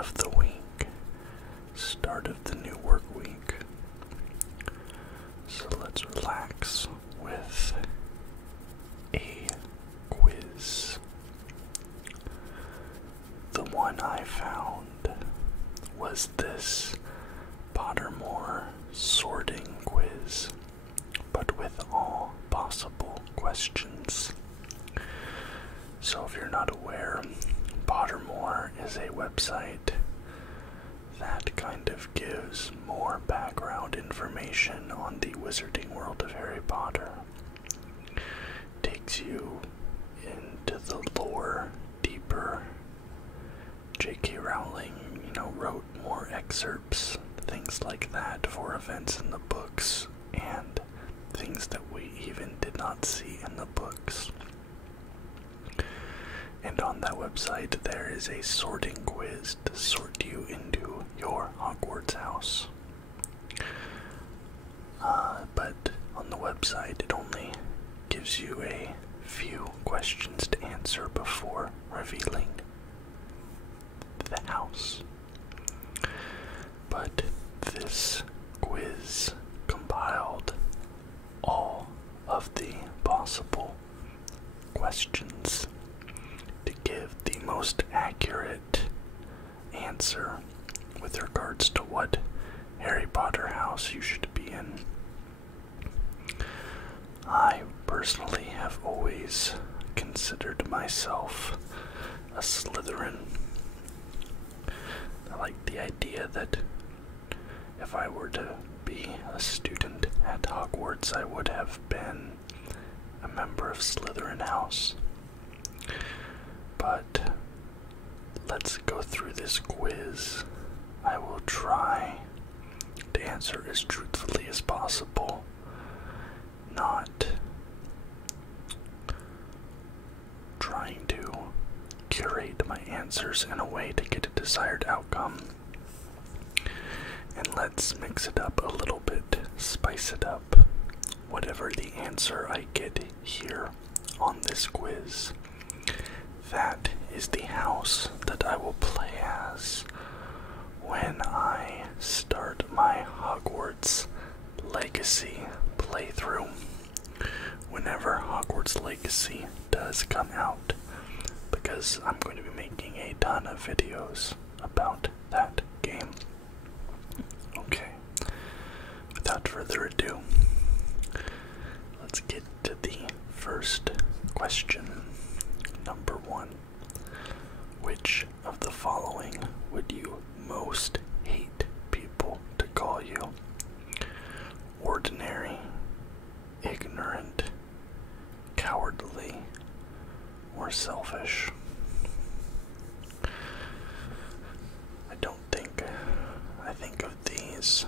of the week, start of the new work week. So let's relax with a quiz. The one I found was this Pottermore sorting quiz, but with all possible questions. So if you're not aware, Pottermore is a website that kind of gives more background information on the wizarding world of Harry Potter. Takes you into the lore deeper. J.K. Rowling, wrote more excerpts, things like that, for events in the books, and things that we even did not see in the books. And on that website, there is a sorting quiz to sort you into your Hogwarts house. But on the website, it only gives you a few questions to answer before revealing the house. But this quiz compiled all of the possible questions to give the most accurate answer with regards to what Harry Potter house you should be in. I personally have always considered myself a Slytherin. I like the idea that if I were to be a student at Hogwarts, I would have been a member of Slytherin house. But let's go through this quiz. I will try to answer as truthfully as possible, not trying to curate my answers in a way to get a desired outcome. And let's mix it up a little bit, spice it up. Whatever the answer I get here on this quiz, that is the house that I will play as when I start my Hogwarts Legacy playthrough. Whenever Hogwarts Legacy does come out, because I'm going to be making a ton of videos about that game. Okay, without further ado, let's get to the first question. Number 1. Which of the following would you most hate people to call you? Ordinary, ignorant, cowardly, or selfish? I think of these.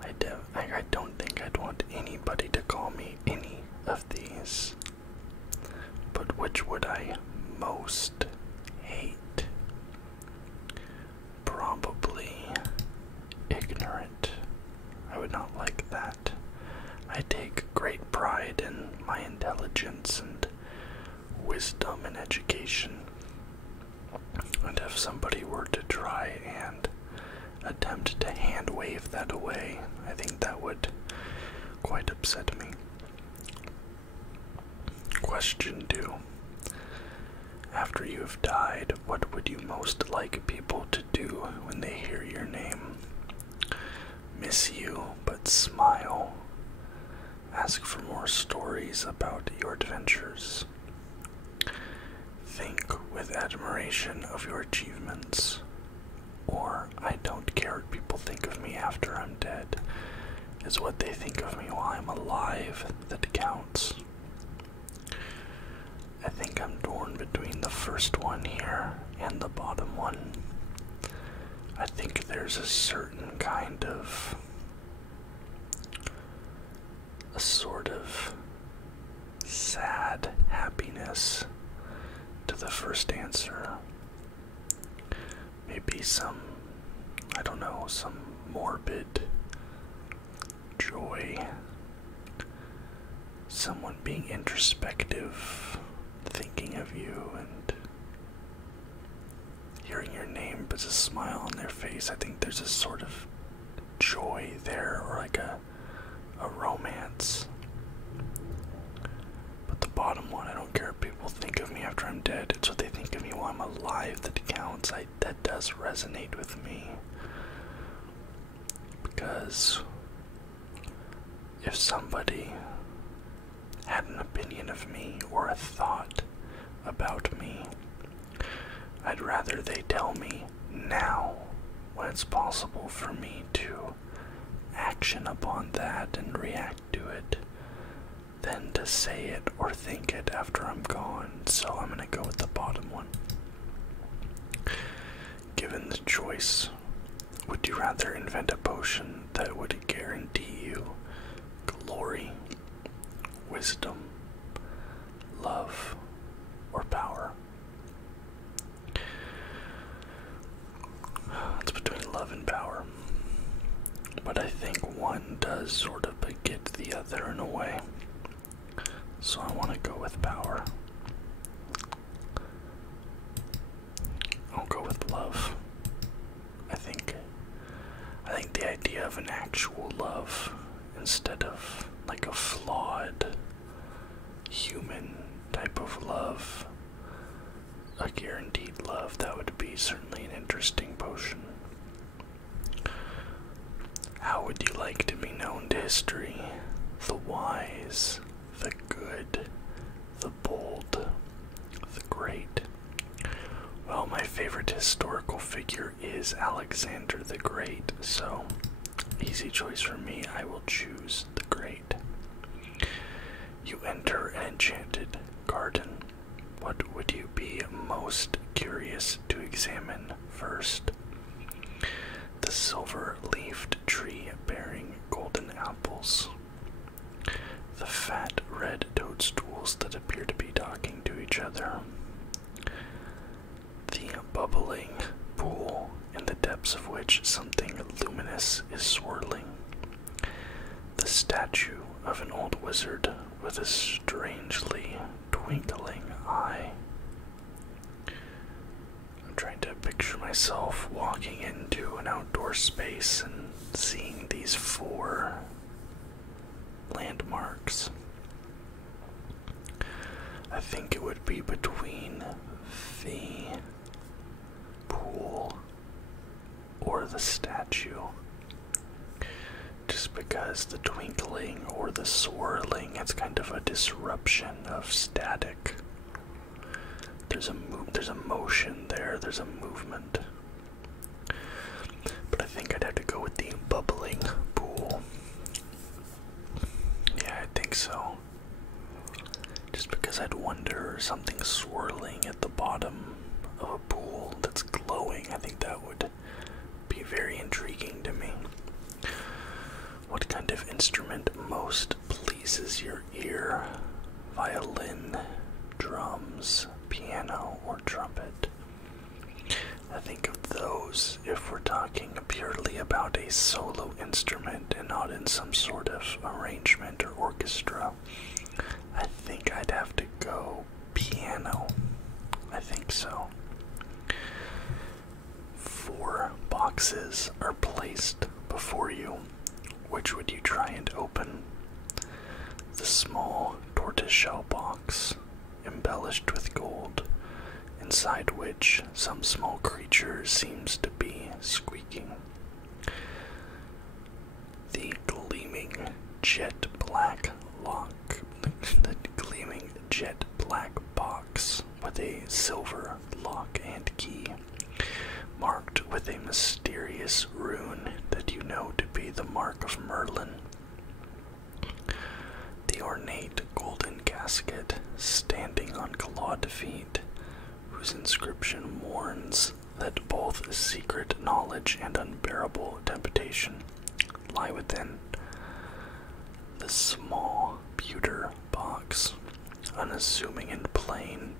I don't think I'd want anybody to call me any of these. But which would I most hate? Probably ignorant. I would not like that. I take great pride in my intelligence and wisdom and education. And if somebody were to try and attempt to hand wave that away, I think that would quite upset me. Question 2. After you have died, what would you most like people to do when they hear your name? Miss you, but smile. Ask for more stories about your adventures. Think with admiration of your achievements. Or, I don't care what people think of me after I'm dead. It's what they think of me while I'm alive that counts. I think I'm torn between the first one here and the bottom one. I think there's a certain kind of, a sort of sad happiness to the first answer. Maybe some morbid joy. Someone being introspective, thinking of you, and hearing your name puts a smile on their face. I think there's a sort of joy there, or like a romance. But the bottom one, I don't care if people think of me after I'm dead. It's what they think of me while I'm alive that counts. That does resonate with me. Because if somebody had an opinion of me or a thought about me, I'd rather they tell me now when it's possible for me to action upon that and react to it than to say it or think it after I'm gone. So I'm gonna go with the bottom one. Given the choice, would you rather invent a potion that would guarantee you glory, wisdom, love, or power? It's between love and power. But I think one does sort of beget the other in a way. So I want to go with power. I'll go with love. I think the idea of an actual love instead of like a flawed human type of love, a guaranteed love, that would be certainly an interesting potion. How would you like to be known to history? The wise, the good, the bold, the great. Well, my favorite historical figure is Alexander the Great, so easy choice for me. I will choose the Great. You enter an enchanted garden. What would you be most curious to examine first? The silver-leafed tree bearing golden apples. The fat red toadstools that appear to be talking to each other. The bubbling pool in the depths of which something luminous is swirling. The statue of an old wizard with a strangely twinkling eye. I'm trying to picture myself walking into an outdoor space and seeing these 4 landmarks. I think it would be between the pool or the statue. Just because the twinkling or the swirling, it's kind of a disruption of static. There's a motion there, there's a movement. But I think I'd have to go with the bubbling pool. Yeah, I think so. Just because I'd wonder something swirling at the bottom of a pool that's glowing, I think that would be very intriguing to me. What kind of instrument most pleases your ear? Violin, drums, piano, or trumpet? I think of those if we're talking purely about a solo instrument and not in some sort of arrangement or orchestra. I think I'd have to go piano. I think so. 4 boxes are placed before you. Which would you try and open? The small tortoiseshell box, embellished with gold, inside which some small creature seems to be squeaking. The gleaming jet black box with a silver lock and key, marked with a mysterious rune that you know to be the mark of Merlin. The ornate golden casket standing on clawed feet, whose inscription warns that both secret knowledge and unbearable temptation lie within. The small pewter box, unassuming and plain,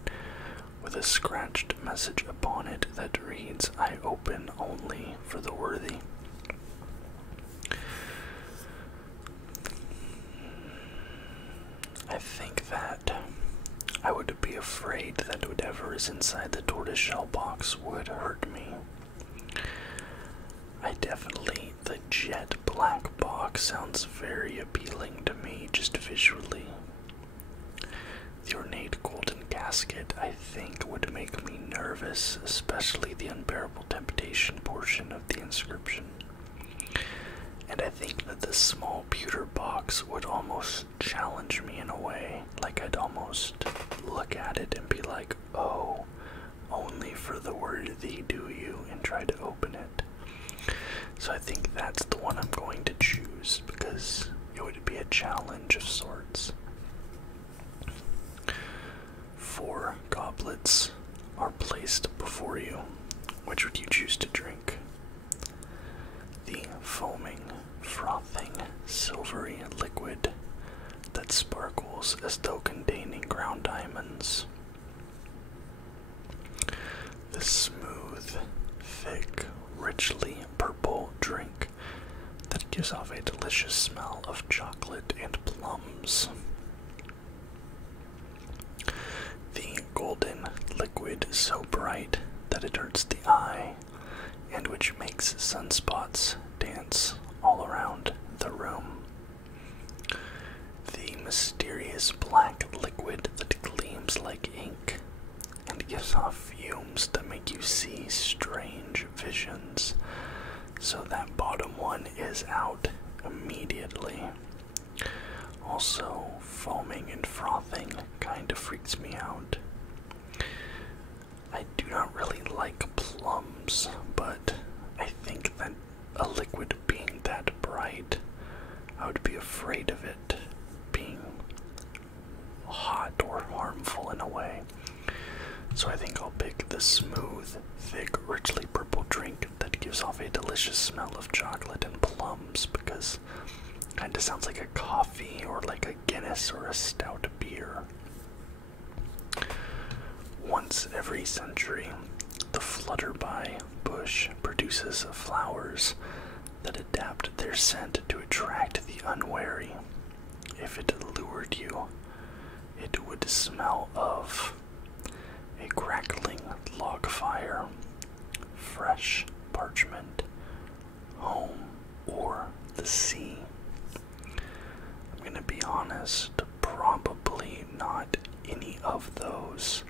with a scratched message upon it that reads, "I open only for the worthy." I think that I would be afraid that whatever is inside the tortoiseshell box would hurt me. The jet black box sounds very appealing to me just visually. The ornate golden casket, I think, would make me nervous, especially the unbearable temptation portion of the inscription. And I think that the small pewter box would almost challenge me in a way, like I'd almost look at it and be like, oh, only for the word thee do you, and try to open it. So I think that's the one I'm going to choose, because it would be a challenge of sorts. 4 goblets are placed before you. Which would you choose to drink? The foaming, frothing, silvery liquid that sparkles as though containing ground diamonds. The smooth, thick, richly purple drink that gives off a delicious smell of chocolate and plums. The golden liquid so bright that it hurts the eye, and which makes sunspots dance all around the room. The mysterious black liquid that gleams like ink and gives off fumes that make you see strange visions. So that bottom one is out immediately. Also, foaming and frothing kind of freaks me out. I do not really like plums, but I think that a liquid being that bright, I would be afraid of it being hot or harmful in a way. So I think I'll pick the smooth, thick, richly purple drink that gives off a delicious smell of chocolate and plums, because it kind of sounds like a coffee or like a Guinness or a stout beer. Once every century, the flutterby bush produces flowers that adapt their scent to attract the unwary. If it lured you, it would smell of a crackling log fire, fresh parchment, home, or the sea. I'm gonna be honest, probably not any of those,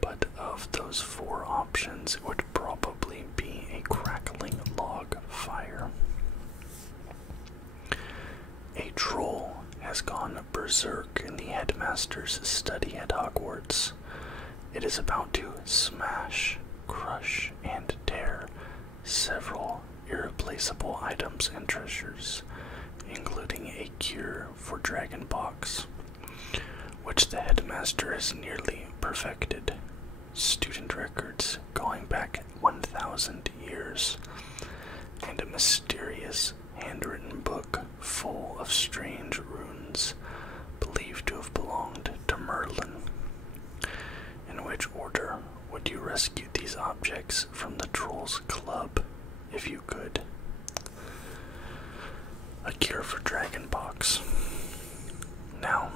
but of those 4 options, it would probably be a crackling log fire. A troll has gone berserk in the headmaster's study at Hogwarts. It is about to smash, crush, and tear several irreplaceable items and treasures, including a cure for dragonpox, which the headmaster has nearly perfected. Student records going back 1,000 years, and a mysterious handwritten book full of strange runes believed to have belonged to Merlin. In which order would you rescue these objects from the Trolls Club, if you could? A cure for dragonpox. Now,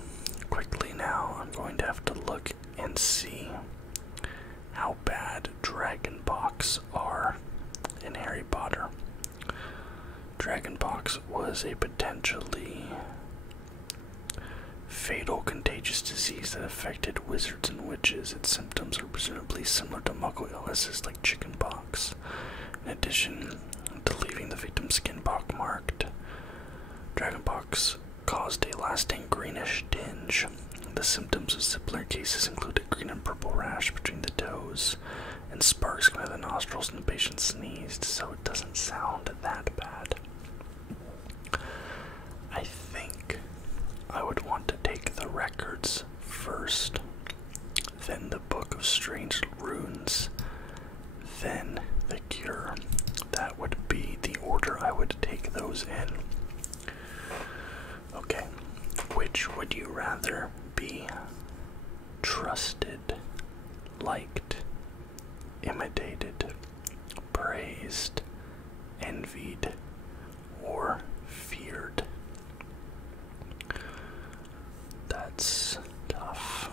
quickly now, I'm going to have to look and see how bad dragonpox are in Harry Potter. Dragonpox was a potentially fatal contagious disease that affected wizards and witches. Its symptoms are presumably similar to muggle illnesses like chickenpox. In addition to leaving the victim's skin pockmarked, dragonpox caused a lasting greenish tinge. The symptoms of similar cases include a green and purple rash between the toes, and sparks coming out of the nostrils, and the patient sneezed, so it doesn't sound that bad. I think I would want to take the records first, then the Book of Strange Runes, then the cure. That would be the order I would take those in. Okay, which would you rather be? Trusted, liked, imitated, praised, envied, or feared? That's tough.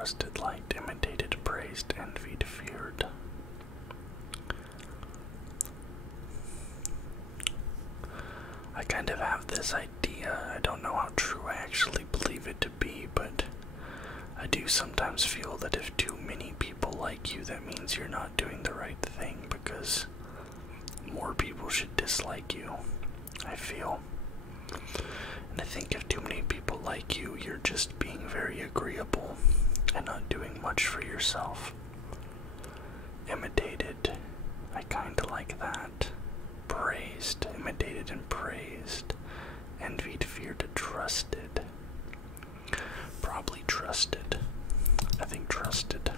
trusted, liked, imitated, praised, envied, feared. I kind of have this idea, I don't know how true I actually believe it to be, but I do sometimes feel that if too many people like you, that means you're not doing the right thing, because more people should dislike you, I feel. And I think if too many people like you, you're just being very agreeable and not doing much for yourself. Imitated, I kinda like that. Praised, imitated and praised. Envied, feared, trusted. Probably trusted. I think trusted.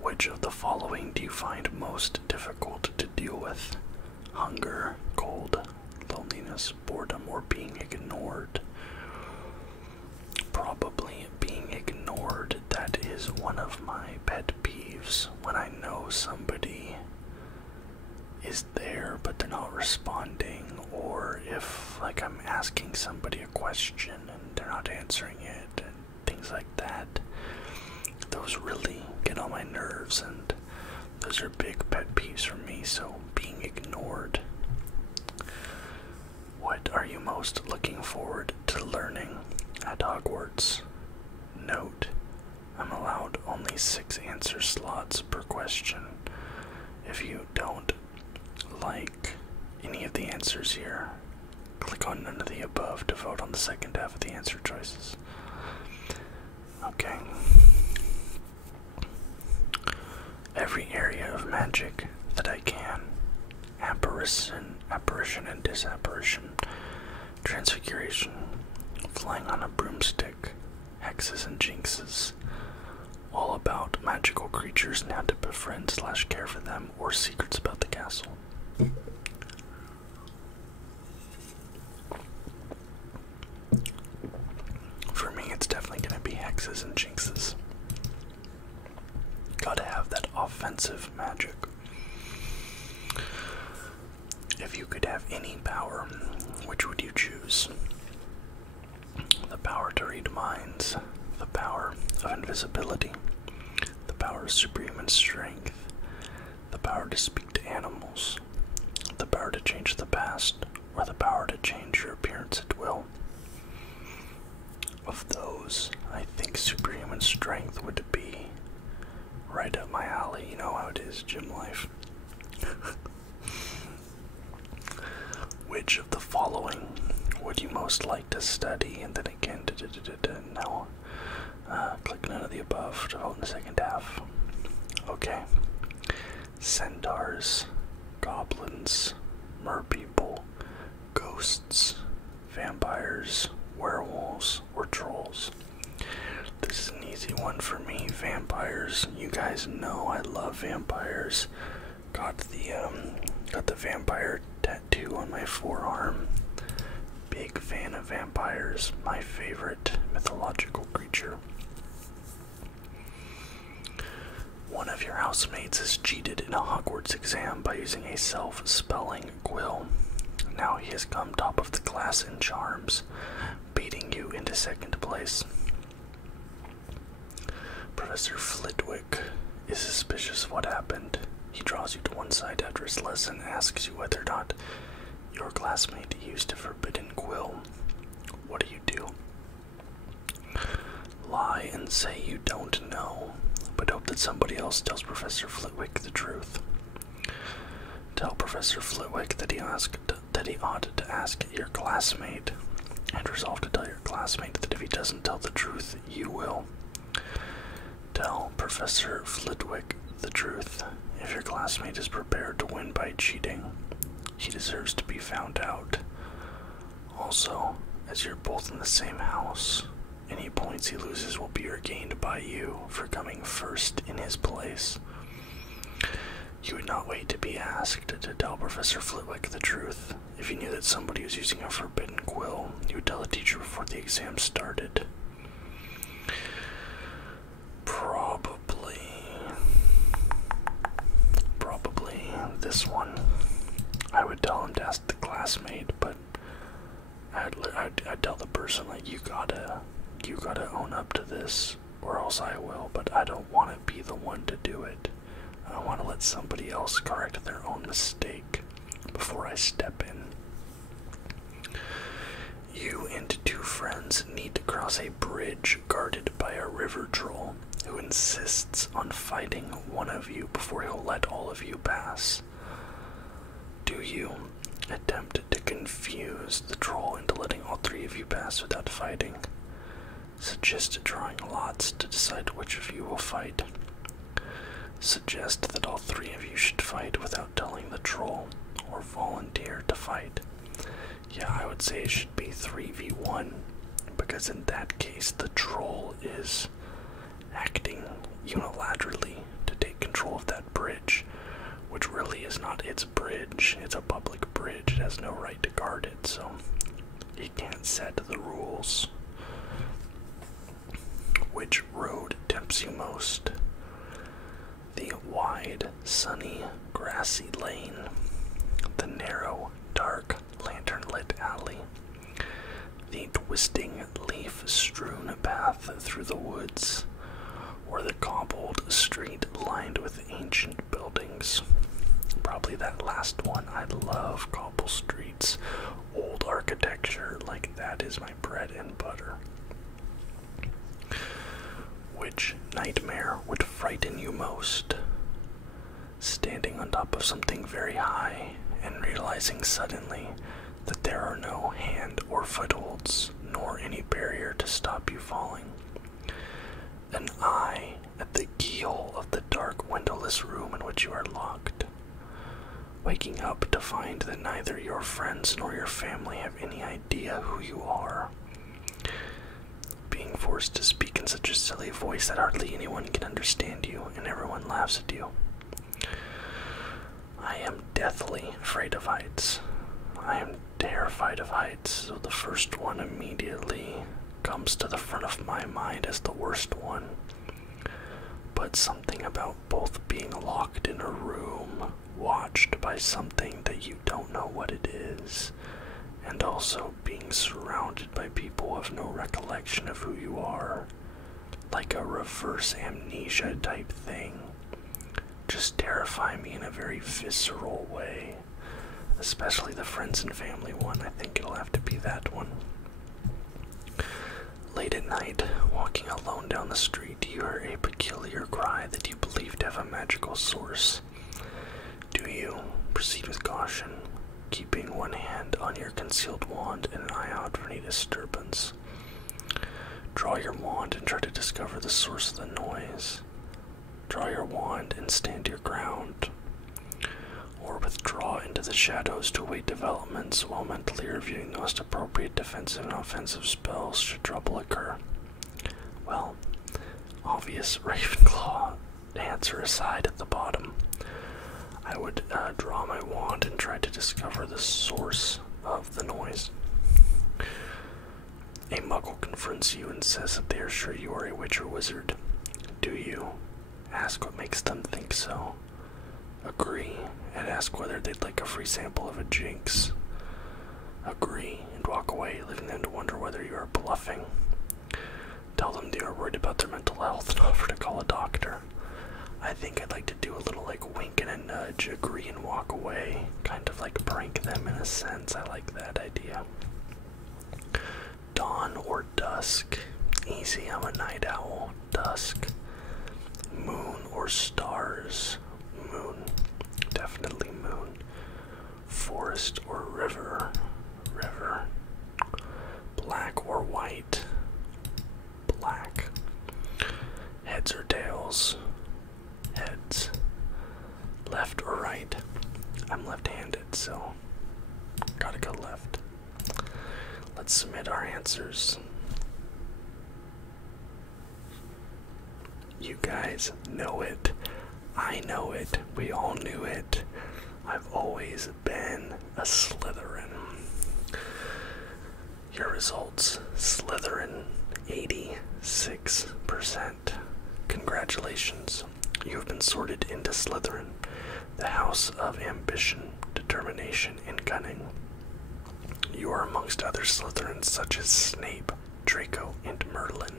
Which of the following do you find most difficult to deal with? Hunger, cold, loneliness, boredom, or being ignored? Probably being ignored. That is one of my pet peeves, when I know somebody is there but they're not responding, or if like I'm asking somebody a question and they're not answering it and things like that. Those really get on my nerves, and those are big pet peeves for me. So being ignored. What are you most looking forward to learning at Hogwarts? Note, I'm allowed only 6 answer slots per question. If you don't like any of the answers here, click on none of the above to vote on the second half of the answer choices. Okay. Every area of magic that I can. Apparition and disapparition. Transfiguration. Flying on a broomstick. Hexes and jinxes. All about magical creatures and how to befriend / care for them, or secrets about the castle. For me, it's definitely going to be hexes and jinxes. Gotta have that offensive magic. If you could have any power, which would you choose? The power to read minds, the power of invisibility, the power of superhuman strength, the power to speak to animals, the power to change the past, or the power to change your appearance at will. Of those, I think superhuman strength would be right up my alley. You know how it is, gym life. Which of the following would you most like to study? And then again, no. Click none of the above to vote in the second half. Okay. Centaurs, goblins, merpeople, ghosts, vampires, werewolves, or trolls. This is an easy one for me. Vampires. You guys know I love vampires. Got the vampire tattoo on my forearm. Big fan of vampires. My favorite mythological creature. One of your housemates has cheated in a Hogwarts exam by using a self-spelling quill. Now he has come top of the class in charms, beating you into second place. Professor Flitwick is suspicious of what happened. He draws you to one side after his lesson and asks you whether or not your classmate used a forbidden quill. What do? Lie and say you don't know, but hope that somebody else tells Professor Flitwick the truth. Tell Professor Flitwick that he ought to ask your classmate, and resolve to tell your classmate that if he doesn't tell the truth, you will. Tell Professor Flitwick the truth. If your classmate is prepared to win by cheating, he deserves to be found out. Also, as you're both in the same house, any points he loses will be regained by you for coming first in his place. You would not wait to be asked to tell Professor Flitwick the truth. If you knew that somebody was using a forbidden quill, you would tell the teacher before the exam started. Probably this one. I would tell him to ask the classmate, but I'd tell the person, like, you gotta own up to this, or else I will, but I don't want to be the one to do it. I want to let somebody else correct their own mistake before I step in. You and two friends need to cross a bridge guarded by a river troll who insists on fighting one of you before he'll let all of you pass. Do you attempt to confuse the troll into letting all three of you pass without fighting? Suggest drawing lots to decide which of you will fight. Suggest that all three of you should fight without telling the troll, or volunteer to fight. Yeah, I would say it should be 3v1, because in that case the troll is acting unilaterally to take control of that bridge, which really is not its bridge. It's a public bridge. It has no right to guard it, so he can't set the rules. Which road tempts you most? The wide, sunny, grassy lane, the narrow, dark, lantern-lit alley, the twisting, leaf-strewn path through the woods, or the cobbled street lined with ancient buildings. Probably that last one. I love cobble streets. Old architecture, like that is my bread and butter. Which nightmare would frighten you most? Standing on top of something very high and realizing suddenly that there are no hand or footholds, nor any barrier to stop you falling. An eye at the keyhole of the dark, windowless room in which you are locked. Waking up to find that neither your friends nor your family have any idea who you are. Being forced to speak in such a silly voice that hardly anyone can understand you and everyone laughs at you. I am deathly afraid of heights. I am terrified of heights, so the first one immediately comes to the front of my mind as the worst one. But something about both being locked in a room, watched by something that you don't know what it is, and also being surrounded by people who have no recollection of who you are, like a reverse amnesia type thing, just terrify me in a very visceral way. Especially the friends and family one. I think it'll have to be that one. Late at night, walking alone down the street, you hear a peculiar cry that you believe to have a magical source. Do you proceed with caution, keeping one hand on your concealed wand and an eye out for any disturbance? Draw your wand and try to discover the source of the noise. Draw your wand and stand your ground. Or withdraw into the shadows to await developments while mentally reviewing the most appropriate defensive and offensive spells should trouble occur. Well, obvious Ravenclaw answer aside at the bottom, I would draw my wand and try to discover the source of the noise. A muggle confronts you and says that they are sure you are a witch or wizard. Do you? Ask what makes them think so. Agree, and ask whether they'd like a free sample of a jinx. Agree, and walk away, leaving them to wonder whether you are bluffing. Tell them they are worried about their mental health and offer to call a doctor. I think I'd like to do a little like wink and a nudge, agree and walk away. Kind of like prank them in a sense. I like that idea. Dawn or dusk? Easy, I'm a night owl. Dusk. Moon or stars? Moon. Definitely moon. Forest or river? River. Black or white? Black. Heads or tails? Heads. Left or right? I'm left-handed, so gotta go left. Let's submit our answers. You guys know it. I know it. We all knew it. I've always been a Slytherin. Your results: Slytherin, 86%. Congratulations. You have been sorted into Slytherin, the house of ambition, determination, and cunning. You are amongst other Slytherins such as Snape, Draco, and Merlin.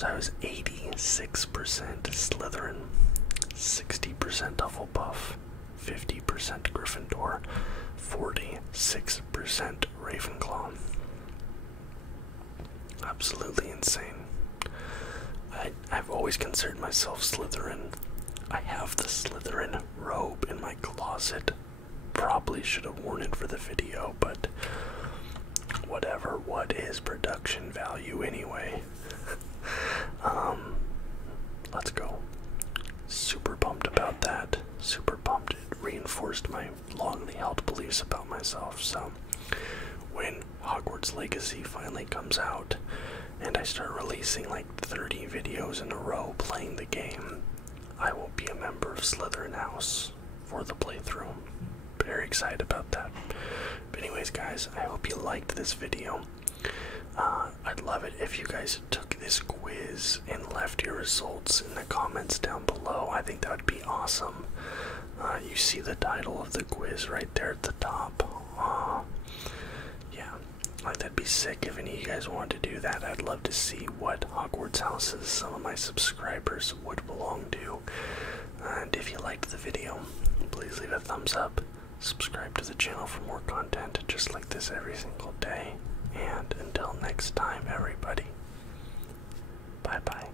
So I was 86% Slytherin, 60% Hufflepuff, 50% Gryffindor, 46% Ravenclaw. Absolutely insane. I've always considered myself Slytherin. I have the Slytherin robe in my closet. Probably should have worn it for the video, but whatever. What is production value anyway? Let's go. Super pumped about that. Super pumped. It reinforced my longly held beliefs about myself. So when Hogwarts Legacy finally comes out and I start releasing like 30 videos in a row playing the game, I will be a member of Slytherin House for the playthrough. Very excited about that. But anyways, guys, I hope you liked this video. I'd love it if you guys took this quiz and left your results in the comments down below. I think that would be awesome. You see the title of the quiz right there at the top. Yeah, like that'd be sick if any of you guys want to do that. I'd love to see what Hogwarts houses some of my subscribers would belong to. And if you liked the video, please leave a thumbs up. Subscribe to the channel for more content just like this every single day. And until next time, everybody, bye-bye.